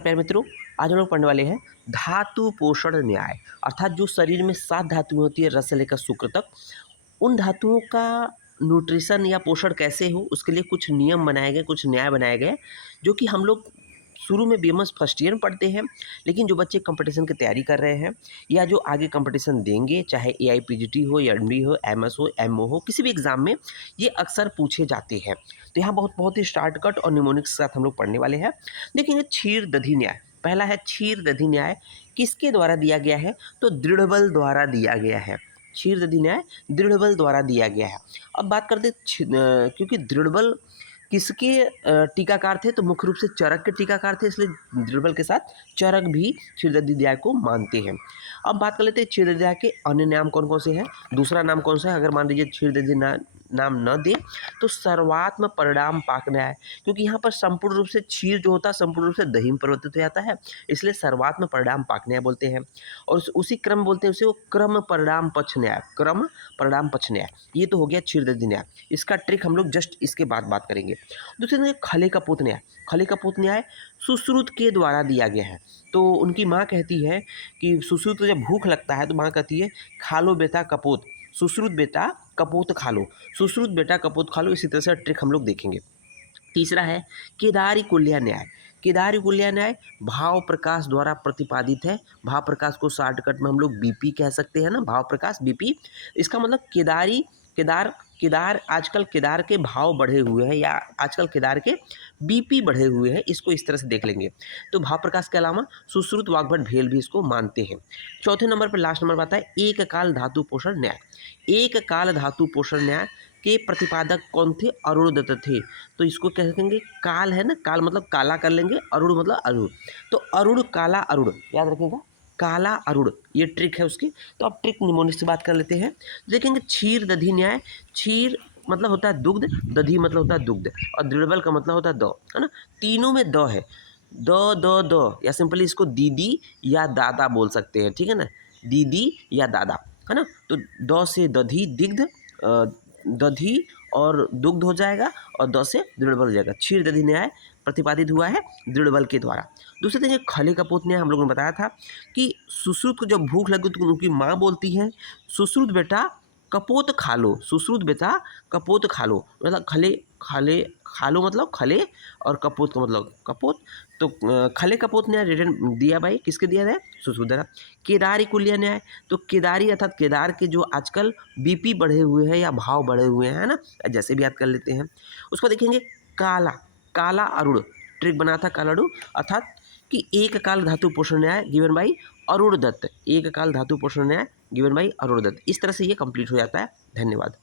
प्यारे मित्रों, आज हम लोग पढ़ने वाले हैं धातु पोषण न्याय। अर्थात जो शरीर में 7 धातुएं होती है, रस से लेकर शुक्र तक, उन धातुओं का न्यूट्रिशन या पोषण कैसे हो, उसके लिए कुछ नियम बनाए गए, कुछ न्याय बनाए गए, जो कि हम लोग शुरू में बीएमएस फर्स्ट ईयर में पढ़ते हैं। लेकिन जो बच्चे कंपटीशन की तैयारी कर रहे हैं या जो आगे कंपटीशन देंगे, चाहे एआईपीजीटी हो, एडमी हो, एमएस हो, एमओ हो, किसी भी एग्जाम में ये अक्सर पूछे जाते हैं। तो यहाँ बहुत बहुत ही शॉर्टकट और निमोनिक्स के साथ हम लोग पढ़ने वाले हैं। देखेंगे क्षीर दधी न्याय। पहला है क्षीर दधी न्याय, किसके द्वारा दिया गया है? तो दृढ़बल द्वारा दिया गया है। क्षीर दधी न्याय दृढ़बल द्वारा दिया गया है। अब बात करते क्योंकि दृढ़बल किसके टीकाकार थे? तो मुख्य रूप से चरक के टीकाकार थे, इसलिए दृढ़बल के साथ चरक भी क्षीरदधी न्याय को मानते हैं। अब बात कर लेते हैं क्षीरदधी न्याय के अन्य नाम कौन कौन से हैं। दूसरा नाम कौन सा है? अगर मान लीजिए क्षीरदधी नाम न दे तो सर्वात्म परिणाम पाक न्याय, क्योंकि यहाँ पर संपूर्ण रूप से क्षीर जो होता है संपूर्ण रूप से दही में परिवर्तित हो जाता है, इसलिए सर्वात्म परिणाम पाक न्याय बोलते हैं। और उसी क्रम बोलते हैं उसे वो क्रम परिणाम पक्ष न्याय, क्रम परिणाम पक्ष न्याय। ये तो हो गया क्षीरदधी न्याय। इसका ट्रिक हम लोग जस्ट इसके बाद बात करेंगे। दूसरे दिन खले कपूत न्याय। खले कपूत न्याय सुश्रुत के द्वारा दिया गया है। तो उनकी माँ कहती है कि सुश्रुत को जब भूख लगता है तो माँ कहती है खा लो बेटा कपूत, सुश्रुत बेटा कपूत खा लो, सुश्रुत बेटा कपूत खा लो। इसी तरह से ट्रिक हम लोग देखेंगे। तीसरा है केदारी कुल्या न्याय। केदारी कुल्या न्याय भाव प्रकाश द्वारा प्रतिपादित है। भाव प्रकाश को शॉर्टकट में हम लोग बीपी कह सकते हैं ना, भाव प्रकाश बीपी। इसका मतलब केदार आजकल केदार के भाव बढ़े हुए हैं या आजकल केदार के बीपी बढ़े हुए हैं, इसको इस तरह से देख लेंगे। तो भाव प्रकाश के अलावा सुश्रुत वाग्भट भेल भी इसको मानते हैं। चौथे नंबर पर लास्ट नंबर आता है एक काल धातु पोषण न्याय। एक काल धातु पोषण न्याय के प्रतिपादक कौन थे? अरुण दत्त थे। तो इसको क्या कहेंगे? काल है ना, काल मतलब काला कर लेंगे, अरुण मतलब अरुण। तो अरुण काला अरुण याद रखिएगा, काला अरुण ये ट्रिक है उसकी। तो अब ट्रिक निमोनिक से बात कर लेते हैं। देखेंगे क्षीर दधी न्याय। क्षीर मतलब होता है दुग्ध, दधी मतलब होता है दुग्ध, और दृढ़बल का मतलब होता है द, है ना। तीनों में द है, द या सिंपली इसको दीदी या दादा बोल सकते हैं, ठीक है ना, दीदी या दादा, है ना। तो द से दधी दिग्ध, दधी और दुग्ध हो जाएगा, और द से दृढ़बल हो जाएगा। क्षीर दधी न्याय प्रतिपादित हुआ है दृढ़बल के द्वारा। दूसरे देखिए खले कपूत न्याय, हम लोगों ने बताया था कि सुश्रुत को जब भूख लगे तो उनकी माँ बोलती है सुश्रुत बेटा कपोत खा लो, सुश्रुत बेटा कपोत खा लो। मतलब खले खले खा लो मतलब खले, और कपोत का मतलब कपोत। तो खले कपोत न्याय रिटर्न दिया भाई, किसके दिया है? सुश्रुत द्वारा। केदारी कुल्या न्याय, तो केदारी अर्थात केदार के जो आजकल बीपी बढ़े हुए हैं या भाव बढ़े हुए हैं, है ना, जैसे भी याद कर लेते हैं। उसको देखेंगे काला, काला अरुण ट्रिक बना था काला अरुण, अर्थात कि एक काल धातु पोषण न्याय गिवन बाई अरुण दत्त। एक काल धातु पोषण न्याय गिवन बाई अरुण दत्त। इस तरह से ये कंप्लीट हो जाता है। धन्यवाद।